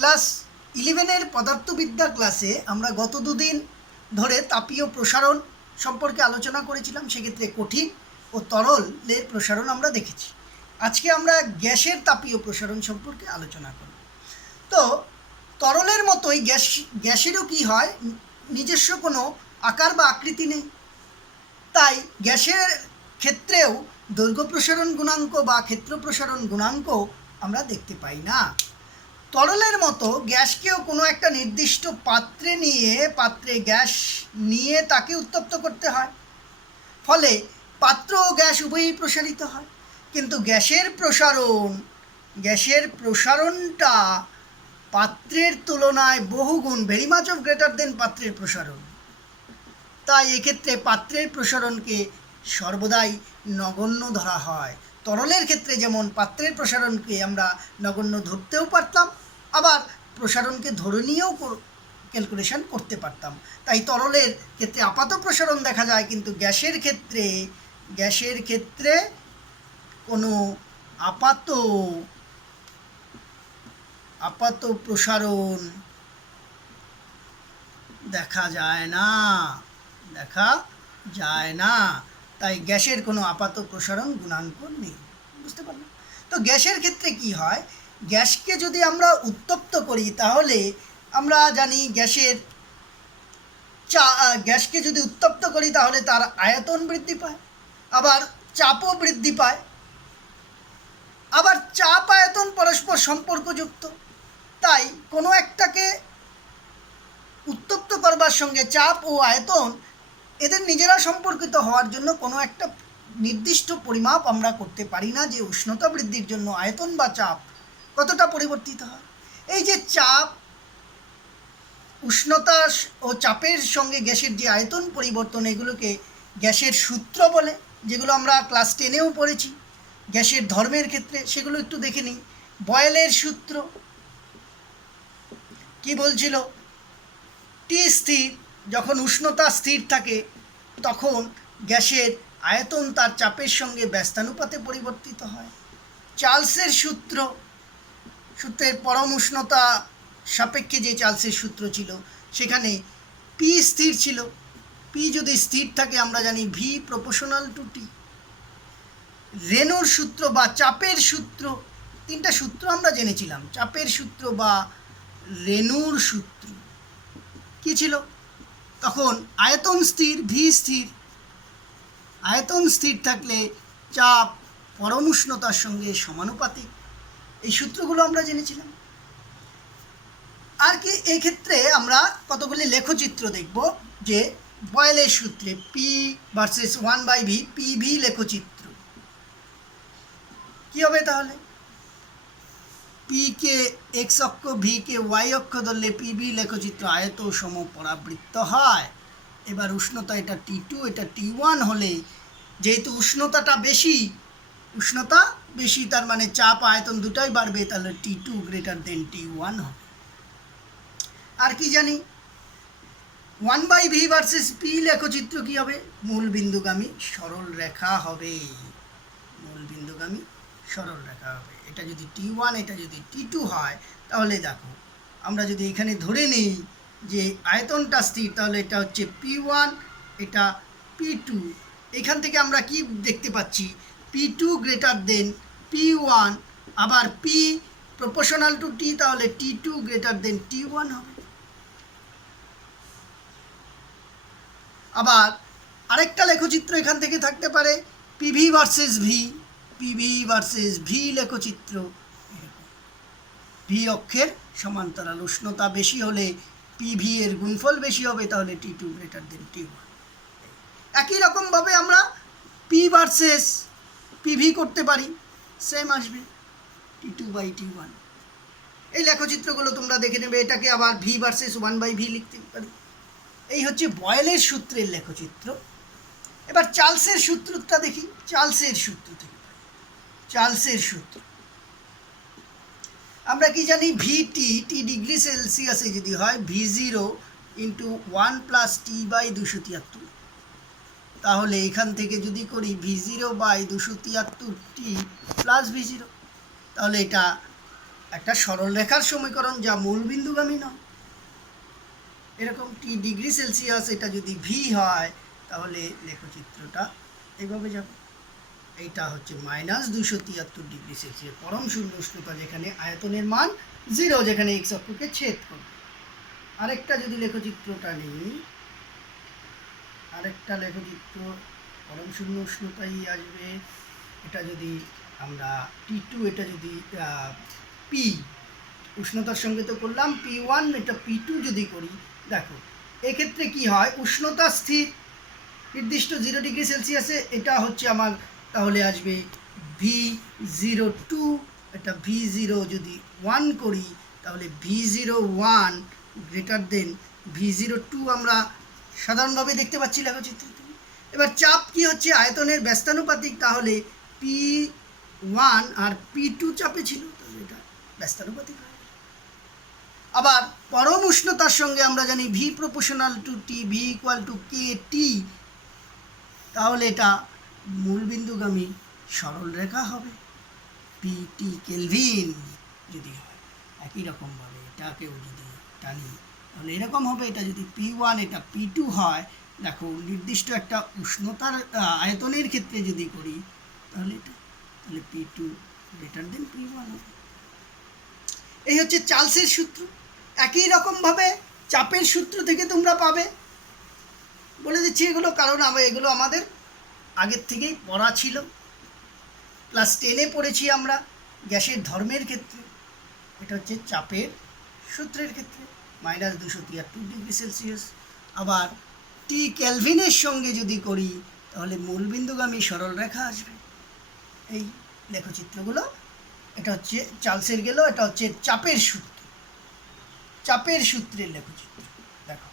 Class 11-এর পদার্থবিদ্যা ক্লাসে আমরা গত দুদিন ধরে তাপীয় প্রসারণ সম্পর্কে আলোচনা করেছিলাম। সেক্ষেত্রে কঠিন ও তরলের প্রসারণ আমরা দেখেছি। আজকে আমরা গ্যাসের তাপীয় প্রসারণ সম্পর্কে আলোচনা করব। তো তরলের মতোই গ্যাসেরও কি হয়, নিজস্ব কোনো আকার বা আকৃতি নেই। তাই গ্যাসের ক্ষেত্রেও দৈর্ঘ্য প্রসারণ গুণাঙ্ক বা ক্ষেত্র প্রসারণ গুণাঙ্ক আমরা দেখতে পাই না। তরলের মতো গ্যাসকেও কোনো একটা নির্দিষ্ট পাত্রে গ্যাস নিয়ে তাকে উত্তপ্ত করতে হয়, ফলে পাত্র ও গ্যাস উভয়ই প্রসারিত হয়। কিন্তু গ্যাসের প্রসারণটা পাত্রের তুলনায় বহুগুণ, very much of greater than পাত্রের প্রসারণ। তাই এক্ষেত্রে পাত্রের প্রসারণকে সর্বদাই নগণ্য ধরা হয়। তরলের ক্ষেত্রে যেমন পাত্রের প্রসারণকে আমরা নগণ্য ধরতেও পারতাম, আবার প্রসারণকে ধরে নিয়েও ক্যালকুলেশন করতে পারতাম। তাই তরলের ক্ষেত্রে আপাত প্রসারণ দেখা যায়, কিন্তু গ্যাসের ক্ষেত্রে কোনো আপাত প্রসারণ দেখা যায় না। তাই গ্যাসের কোনো আপাত প্রসারণ গুণাঙ্ক নেই। বুঝতে পারলাম? তো গ্যাসের ক্ষেত্রে কি হয়, গ্যাসকে যদি আমরা উত্তপ্ত করি তাহলে আমরা জানি গ্যাসকে যদি উত্তপ্ত করি তাহলে তার আয়তন বৃদ্ধি পায়, আবার চাপও বৃদ্ধি পায়। আবার চাপ আয়তন পরস্পর সম্পর্কযুক্ত। তাই কোনো একটাকে উত্তপ্ত করবার সঙ্গে চাপ ও আয়তন এদের নিজেরা সম্পর্কিত হওয়ার জন্য কোনো একটা নির্দিষ্ট পরিমাপ আমরা করতে পারি না যে উষ্ণতা বৃদ্ধির জন্য আয়তন বা চাপ কতটা পরিবর্তিত হয়। এই যে চাপ, উষ্ণতা ও চাপের সঙ্গে গ্যাসের যে আয়তন পরিবর্তন, এগুলোকে গ্যাসের সূত্র বলে, যেগুলো আমরা ক্লাস 10-এও পড়েছি গ্যাসের ধর্মের ক্ষেত্রে। সেগুলো একটু দেখে নিই। বয়েলের সূত্র কি বলছিল? টি স্থির, যখন উষ্ণতা স্থির থাকে তখন গ্যাসের আয়তন তার চাপের সঙ্গে ব্যস্তানুপাতে পরিবর্তিত হয়। চার্লসের সূত্রের পরম উষ্ণতা সাপেক্ষে যে চার্লসের সূত্র ছিল, সেখানে পি স্থির ছিল। পি যদি স্থির থাকে আমরা জানি ভি প্রপোর্শনাল টু টি। রেনুর সূত্র বা চাপের সূত্র, তিনটা সূত্র আমরা জেনেছিলাম। চাপের সূত্র বা রেনুর সূত্র কি ছিল? তখন আয়তন স্থির, ভি স্থির। আয়তন স্থির থাকলে চাপ পরম উষ্ণতার সঙ্গে সমানুপাতিক। এই সূত্রগুলো আমরা জেনেছিলাম। আর কি এই ক্ষেত্রে আমরা কতগুলি লেখচিত্র দেখব, যে বয়েলের সূত্রে পি ভার্সেস 1/v পিভি লেখচিত্র কি হবে তাহলে? পি কে এক্স অক্ষ, ভি কে ওয়াই অক্ষ ধরলে পিভি লেখচিত্র আয়ত সম পরাবৃত্ত হয়। এবার উষ্ণতা এটা T2 এটা T1 হলে, যেহেতু উষ্ণতা বেশি, তার মানে চাপ আয়তন দুটাই বাড়বে, তাহলে T2 গ্রেটার দেন T1 হবে। আর কি জানি? 1/v ভার্সেস পি লেখচিত্র কি হবে? মূল বিন্দুগামী সরল রেখা হবে। এটা যদি T1 এটা যদি T2 হয়, তাহলে দেখো আমরা যদি এখানে ধরে নিই যে আয়তনটা স্থির, তাহলে এটা হচ্ছে P1, এটা P2। এখান থেকে আমরা কি দেখতে পাচ্ছি? P2 গ্রেটার দেন P1, আবার P প্রপোর্শনাল টু T, তাহলে T2 গ্রেটার দেন T1 হবে। আবার আরেকটা লেখচিত্র এখান থেকে থাকতে পারে, পিভি ভার্সেস ভি লেখচিত্র। ভি অক্ষের সমান্তরাল, উষ্ণতা বেশি হলে পিভি এর গুণফল বেশি হবে, তাহলে T2 গ্রেটার দেন T1। একই রকমভাবে আমরা পি ভার্সেস পিভি করতে পারি, সেম আসবে T2/T1। এই লেখচিত্রগুলো তোমরা দেখে নেবে। এটাকে আবার ভি ভার্সেস 1/v লিখতে পারি। এই হচ্ছে বয়েলের সূত্রের লেখচিত্র। এবার চার্লসের সূত্রটা দেখি। চার্লসের সূত্র আমরা কি জানি? ভিটি, টি ডিগ্রি সেলসিয়াসে যদি হয়, V0 × 1 + T/273, তাহলে এখান থেকে যদি করি V0/273T + V0, তাহলে এটা একটা সরল রেখার সমীকরণ যা মূলবিন্দুগামী নয়। এরকম টি ডিগ্রি সেলসিয়াস এটা যদি ভি হয় তাহলে লেখচিত্রটা এইভাবে যাবে। এইটা হচ্ছে -273 ডিগ্রি সেলসিয়াস পরম শূন্য উষ্ণতা, যেখানে আয়তনের মান 0, যেখানে এক্স অক্ষকে ছেদ করবে। আরেকটা যদি লেখচিত্রটা নিই, আরেকটা লেখচিত্র পরম শূন্য উষ্ণতাই আসবে। এটা যদি আমরা T2, এটা যদি পি উষ্ণতার সঙ্গে তো করলাম P1, এটা P2 যদি করি, দেখো এক্ষেত্রে কি হয়, উষ্ণতা স্থির নির্দিষ্ট 0 ডিগ্রি সেলসিয়াসে। এটা হচ্ছে আমার তাহলে আসবে V02, এটা V0 যদি 1 করি তাহলে V01 গ্রেটার দেন V02 আমরা সাধারণভাবে দেখতে পাচ্ছি লেখচিত্রতে। এবার চাপ কি হচ্ছে, আয়তনের ব্যস্তানুপাতিক, তাহলে P1 আর P2 চাপে ছিল, তাহলে এটা ব্যস্তানুপাতিক হয়। আবার পরম উষ্ণতার সঙ্গে আমরা জানি V proportional to T, V equal to KT, তাহলে এটা মূলবিন্দুগামী সরল রেখা হবে। PT কেলভিন যদি হয়, একই রকমভাবে এটাকেও যদি টানি তাহলে এরকম হবে। এটা যদি P1, এটা P2 হয়, দেখো নির্দিষ্ট একটা উষ্ণতার আয়তনের ক্ষেত্রে যদি করি তাহলে এটা, তাহলে P2 গ্রেটার দেন P1 হবে। এই হচ্ছে চার্লসের সূত্র। একই রকমভাবে চাপের সূত্র থেকে তোমরা পাবে। বলে দিচ্ছি এগুলো, কারণ এগুলো আমাদের আগের থেকেই পড়া ছিল। ক্লাস 10-এ পড়েছি আমরা গ্যাসের ধর্মের ক্ষেত্রে। এটা হচ্ছে চাপের সূত্রের ক্ষেত্রে -273 ডিগ্রি সেলসিয়াস। আবার টি ক্যালভিনের সঙ্গে যদি করি তাহলে মূলবিন্দুগামী সরল রেখা আসবে। এই লেখচিত্রগুলো, এটা হচ্ছে চার্লসের গেল, এটা হচ্ছে চাপের সূত্র, চাপের সূত্রের লেখচিত্র। দেখো,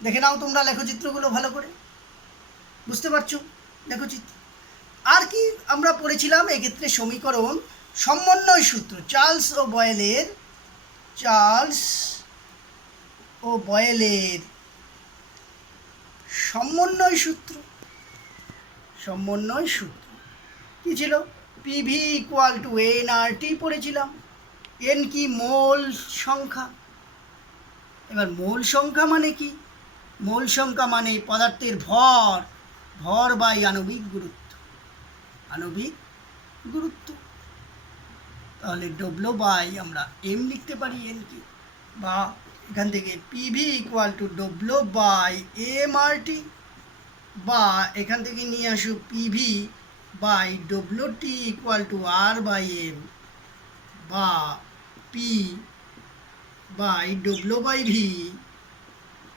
দেখে নাও তোমরা লেখচিত্রগুলো ভালো করে, বুঝতে পারছো লেখচিত্র। আর কি আমরা পড়েছিলাম এক্ষেত্রে, সমীকরণ সমন্বয় সূত্র, চার্লস ও বয়েলের সমন্বয় সূত্র। সমন্বয় সূত্র কি ছিল, পিভি ইকুয়াল টু NRT পড়েছিলাম। এন কি, মোল সংখ্যা। এবার মোল সংখ্যা মানে কি, মোল সংখ্যা মানে পদার্থের ভর বাই আণবিক গুরুত্ব, আণবিক গুরুত্ব। তাহলে ডব্লু বাই আমরা এম লিখতে পারি এন কি, বা এখান থেকে PV equal to W by MRT, বা এখান থেকে নিয়ে আসো PV by WT equal to R by M, বা P by W by V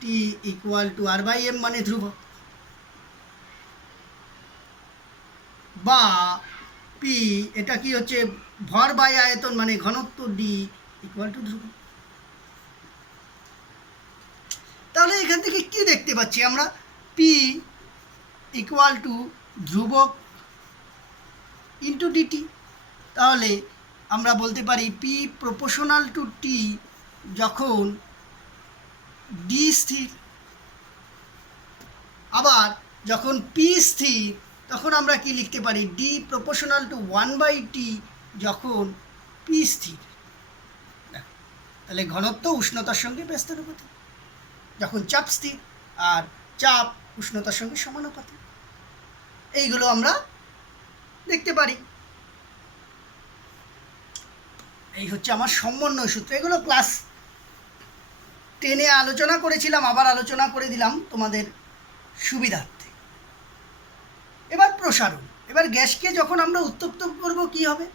T equal to R by M মানে ধ্রুবক, বা পি এটা কি হচ্ছে ভর বাই আয়তন মানে ঘনত্ব ডি ইকুয়াল টু ধ্রুবক। তাহলে এখান থেকে কি দেখতে পাচ্ছি আমরা, পি ইকুয়াল টু ধ্রুবক ইন্টু ডিটি। তাহলে আমরা বলতে পারি পি প্রপোর্শনাল টু টি যখন ডি স্থির, আবার যখন পি স্থির তখন আমরা কি লিখতে পারি, ডি প্রপোর্শনাল টু 1/t যখন পি স্থির। তাহলে ঘনত্ব উষ্ণতার সঙ্গে ব্যস্তানুপাতিক যখন চাপ স্থির, আর চাপ উষ্ণতার সঙ্গে সমানুপাতিক। এইগুলো আমরা দেখতে পারি। এই হচ্ছে আমার সমন্বয় সূত্র। এগুলো ক্লাস 10-এ আলোচনা করেছিলাম, আবার আলোচনা করে দিলাম তোমাদের সুবিধার্থে। এবার প্রসারণ। এবার গ্যাসকে যখন আমরা উত্তপ্ত করব কি হবে,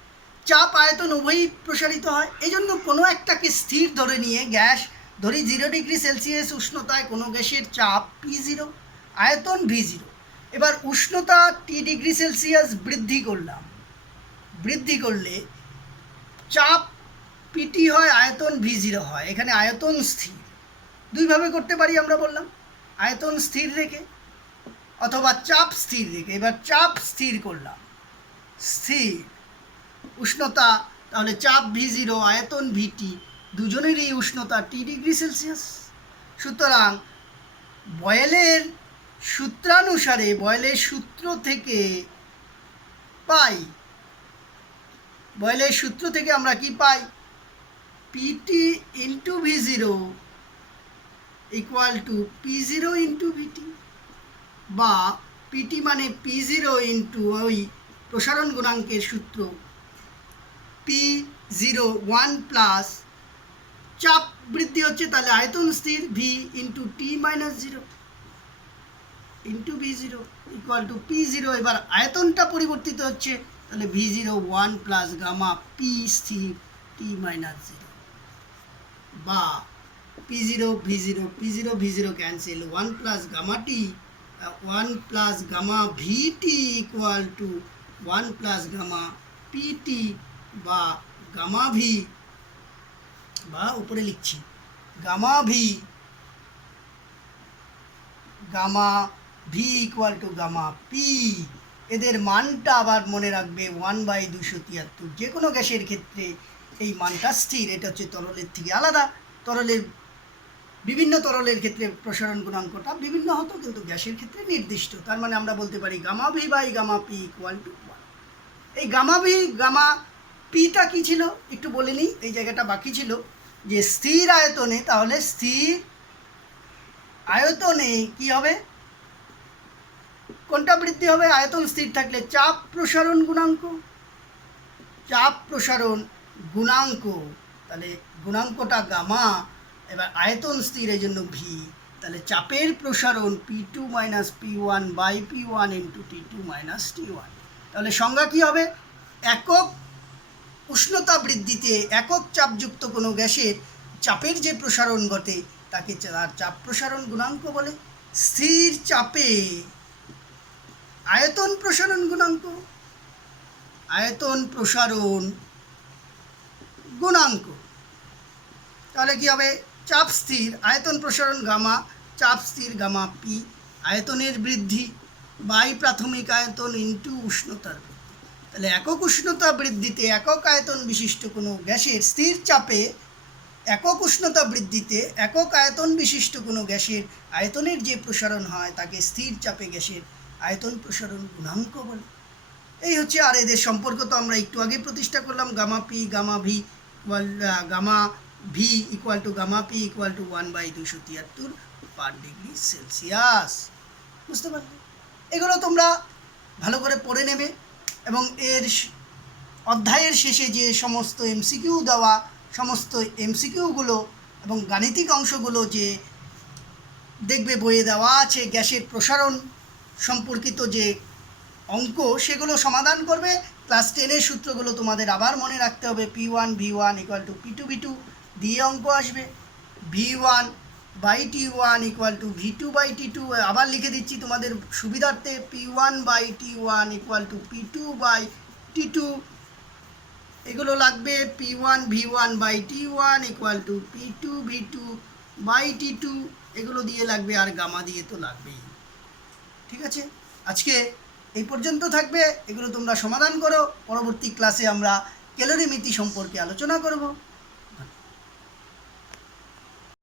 চাপ আয়তন উভয়ই প্রসারিত হয়। এই জন্য কোনো একটাকে স্থির ধরে নিয়ে গ্যাস ধরি 0 ডিগ্রি সেলসিয়াস উষ্ণতায় কোনো গ্যাসের চাপ P0, আয়তন V0। এবার উষ্ণতা T ডিগ্রি সেলসিয়াস বৃদ্ধি করলাম, বৃদ্ধি করলে চাপ PT হয়, আয়তন V0 হয়। এখানে আয়তন স্থির, দুইভাবে করতে পারি আমরা বললাম, আয়তন স্থির রেখে অথবা চাপ স্থির রেখে। এবার চাপ স্থির করলাম, স্থির উষ্ণতা, তাহলে চাপ V0, আয়তন VT, দুজনেরই উষ্ণতা T ডিগ্রি সেলসিয়াস। সুতরাং বয়েলের সূত্রানুসারে, বয়েলের সূত্র থেকে পাই বয়েলের সূত্র থেকে আমরা কি পাই, PT into V zero equal to P zero into VT, বা পিটি মানে পি জিরো ইন্টু ওই প্রসারণ গুণাঙ্কের সূত্র পি জিরো ওয়ান প্লাস চাপ বৃদ্ধি হচ্ছে তাহলে আয়তন স্থির V into T minus zero into V zero equal to P zero. এবার আয়তনটা পরিবর্তিত হচ্ছে তাহলে V zero one plus gamma P স্থির টি মাইনাস জিরো, বা P zero V zero P zero V zero cancel, one plus gamma T one plus gamma V T equal to one plus gamma P T, বা gamma V, বা উপরে লিখছি gamma V equal to gamma P. এদের মানটা আবার মনে রাখবে 1/273। যে কোনো গ্যাসের ক্ষেত্রে এই মানটা স্থির, এটা হচ্ছে তরলের থেকে আলাদা। বিভিন্ন তরলের ক্ষেত্রে প্রসারণ গুণাঙ্কটা বিভিন্ন হতো, কিন্তু গ্যাসের ক্ষেত্রে নির্দিষ্ট। তার মানে আমরা বলতে পারি gamma V by gamma P equal to 1। এই গামা ভি গামা পিটা কী ছিল একটু বলে নিই, এই জায়গাটা বাকি ছিল, যে স্থির আয়তনে, তাহলে স্থির আয়তনে কি হবে, কোনটা বৃদ্ধি হবে, আয়তন স্থির থাকলে চাপ প্রসারণ গুণাঙ্ক, তাহলে গুণাঙ্কটা গামা, এবার আয়তন স্থির এই জন্য ভি, তাহলে চাপের প্রসারণ P two minus P one by P one into T two minus T one. তাহলে সংজ্ঞা কী হবে, একক উষ্ণতা বৃদ্ধিতে একক চাপযুক্ত কোনো গ্যাসের চাপের যে প্রসারণ ঘটে তাকে তার চাপ প্রসারণ গুণাঙ্ক বলে। স্থির চাপে আয়তন প্রসারণ গুণাঙ্ক, তাহলে কি হবে, চাপ স্থির আয়তন প্রসারণ গামা, চাপ স্থির গামা পি, আয়তনের বৃদ্ধি বাই প্রাথমিক আয়তন ইন্টু উষ্ণতার বৃদ্ধি। তাহলে একক উষ্ণতা বৃদ্ধিতে একক আয়তন বিশিষ্ট কোনো গ্যাসের স্থির চাপে একক উষ্ণতা বৃদ্ধিতে একক আয়তন বিশিষ্ট কোনো গ্যাসের আয়তনের যে প্রসারণ হয় তাকে স্থির চাপে গ্যাসের আয়তন প্রসারণ গুণাঙ্ক বলে। এই হচ্ছে, আর এদের সম্পর্ক তো আমরা একটু আগে প্রতিষ্ঠা করলাম, gamma V equal to gamma P equal to 1/273 per degree Celsius. বুঝতে পারলে? এগুলো তোমরা ভালো করে পড়ে নেবে, এবং এর অধ্যায়ের শেষে যে সমস্ত এমসিকিউ দেওয়া, সমস্ত এমসিকিউগুলো এবং গাণিতিক অংশগুলো যে দেখবে বইয়ে দেওয়া আছে, গ্যাসের প্রসারণ সম্পর্কিত যে অঙ্ক, সেগুলো সমাধান করবে। ক্লাস 10-এর সূত্রগুলো তোমাদের আবার মনে রাখতে হবে, P1 V1 equal to P2 V2 দিয়ে অঙ্ক আসবে, V1 by T1 equal to V2 by T2, আবার লিখে দিচ্ছি তোমাদের সুবিধার্থে, P1 by T1 equal to P2 by T2, এগুলো লাগবে। P1 V1 by T1 equal to P2 V2 by T2, এগুলো দিয়ে লাগবে, আর গামা দিয়ে তো লাগবেই। ঠিক আছে, আজকে এই পর্যন্ত থাকবে, এগুলো তোমরা সমাধান করো। পরবর্তী ক্লাসে আমরা ক্যালোরিমিতি সম্পর্কে আলোচনা করব।